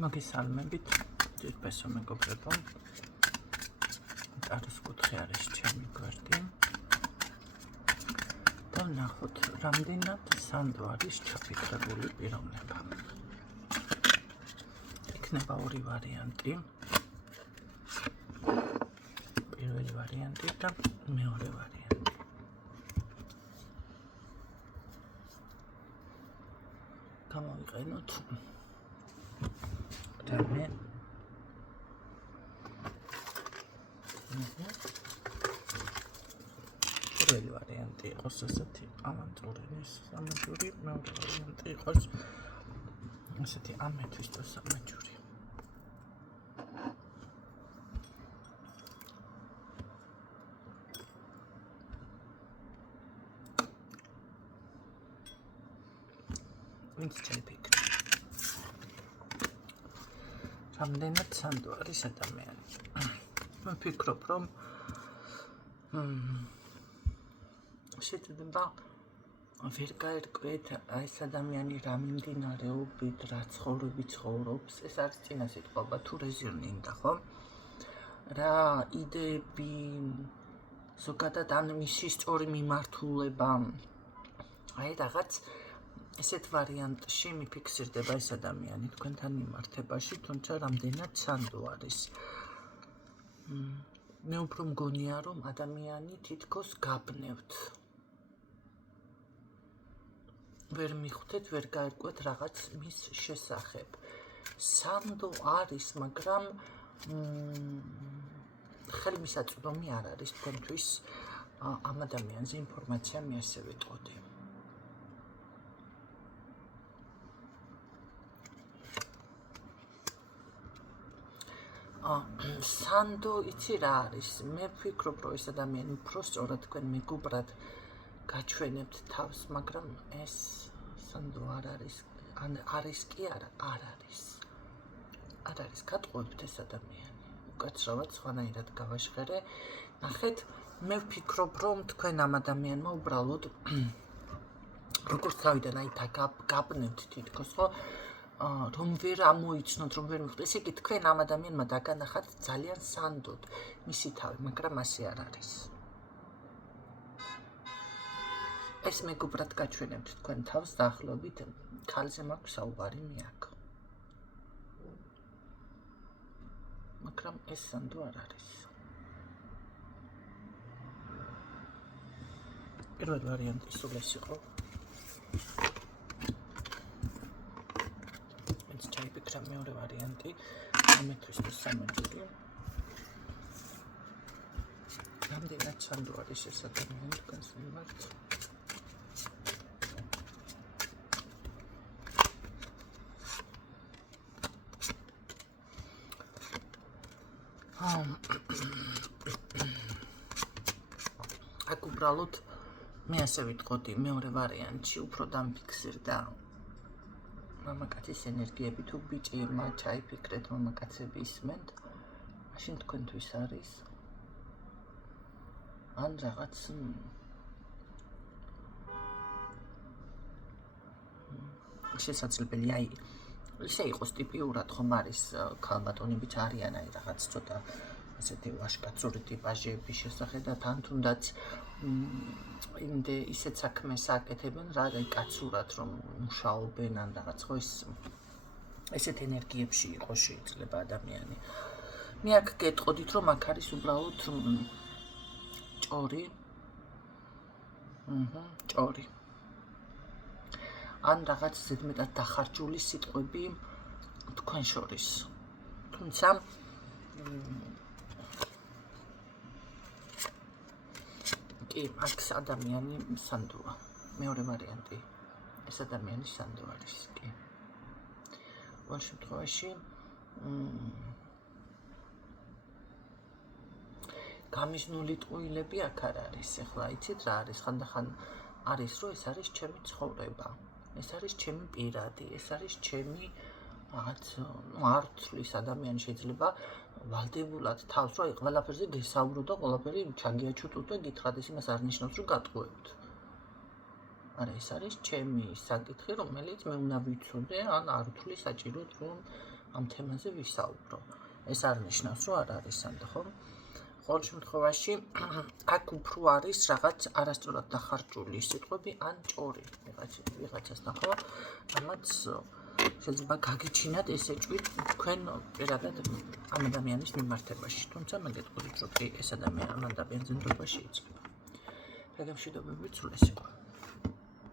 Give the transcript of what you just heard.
მოგესალმებით, ძირფესო მეგობრებო. ტაროს კუთხე არის ჩემი გვერდი. და ნახოთ, რამდენად სანდო არის ჩაფიქრებული პიროვნება. იქნება ორი ვარიანტი. პირველი ვარიანტი და მეორე ვარიანტი. გამოვიყენოთ რამე პირველი ვარიანტი იყოს ასეთი ავანტურინის სამაჯური, მეორე ვარიანტი იყოს ასეთი ამეთვისტოს სამაჯური. ვინც შეიფიქრა რამდენად სანდო არის ადამიანი. ვფიქრობ, რომ შეიძლება ვერ გაერკვეთ ეს ადამიანი რა მიმდინარეობით, რა ცხოვრებით ცხოვრობს. ეს არის წინა სიტყვა, თუ რეზონინდა, ხო? რა იდეები, ზოგადად ან მისი სწორი მიმართულება, აი რაღაც ესეთ ვარიანტში მიფიქსირდება ეს ადამიანი თქვენთან მიმართებაში, თუმცა რამდენად სანდო არის. მე უფრო მგონია, რომ ადამიანი თითქოს გაბნევთ. ვერ მიხვდეთ, ვერ გაერკვეთ რაღაც მის შესახებ. სანდო არის, მაგრამ ხელმისაწვდომი არ არის თქვენთვის ამ ადამიანზე ინფორმაცია მე ასე ვიტყოდი. სანდო იცი რა არის? მე ვფიქრობ, რომ ეს ადამიანი უფრო სწორად თქვენ მეგობრად გაჩვენებთ თავს, მაგრამ ეს სანდო არ არის. ან არის კი არა, არ არის. არ არის, გატყუებთ ეს ადამიანი. უკაცრავად სხვანაირად გავაშხერე. ნახეთ, მე ვფიქრობ, რომ თქვენ ამ ადამიანმა უბრალოდ როგორც თავიდან აი გაბნევთ თითქოს, ხო? რომ ვერ ამოიცნოთ, რომ ვერ მიხვდეთ. ესე იგი, თქვენ ამ ადამიანმა დაგანახათ ძალიან სანდოდ მისი თავი, მაგრამ ასე არ არის. ეს მეგობრად გაჩვენებთ თქვენ თავს დაახლოებით, ქალზე მაქვს საუბარი მე აქ. მაგრამ ეს სანდო არ არის. პირველი ვარიანტი სულ ეს იყო. ჩაიფიქრა მეორე ვარიანტი, ამეთვისტოს სამაჯური. რამდენად სანდო არის ეს ადამიანი თქვენს მიმართ? აქ უბრალოდ მე ასე ვიტყოდი, მეორე ვარიანტში უფრო დამფიქსირდა მამაკაცის ენერგიები. თუ ბიჭებმა ჩაიფიქრეთ, მამაკაცები ისმენთ, მაშინ თქვენთვის არის ან რაღაც შესაძლებელი, აი ისე იყოს ტიპიურად, ხომ არის ქალბატონებიც არიან, აი რაღაც ცოტა ესეთი ვაშკაცური ტიპაჟების შესახედად, ან თუნდაც იმდე ისეთ საქმეს აკეთებენ, რა აი კაცურად რომ მუშაობენ ან რაღაც, ხო ესეთ ენერგიებში იყოს შეიძლება ადამიანი. მე აქ გეტყოდით, რომ აქ არის უბრალოდ ჭორი. ჭორი. ან რაღაც ზედმეტად დახარჯული სიტყვები თქვენ შორის. თუმცა კი, აქ ადამიანი სანდოა. მეორე ვარიანტი. ეს ადამიანი სანდო არის, კი. ყოველ შემთხვევაში გამიზნული ტყუილები აქ არ არის. ეხლა იცით რა არის? ხანდახან არის, რომ ეს არის ჩემი ცხოვრება. ეს არის ჩემი პირადი, ეს არის ჩემი რაღაც არ ვთვლის ადამიანი შეიძლება ვალდებულად თავს, რომ ყველაფერზე გესაუბრო და ყველაფერი ჩაგიაჩუტოთ და გითხრათ, ეს იმას არ ნიშნავს, რომ გატყუებთ. არა, ეს არის ჩემი საკითხი, რომელიც მე უნდა ვიცოდე, ან არ ვთვლი საჭიროდ, რომ ამ თემაზე ვისაუბრო. ეს არ ნიშნავს, რომ არ არის სანდო, ხო? ყოველ შემთხვევაში, აქ უფრო არის რაღაც არასწორად დახარჯული სიტყვები ან ჭორი ვიღაცასთან, ხო? ამაც შეიძლება გაგიჩინათ ეს ეჭვი თქვენ პირადად ამ ადამიანის მიმართებაში, თუმცა მე გეტყვით, რომ ეს ადამიანი ამ ადამიანზე ნდობაში იწყება. გაგემშვიდობებით, სულ ეს იყო.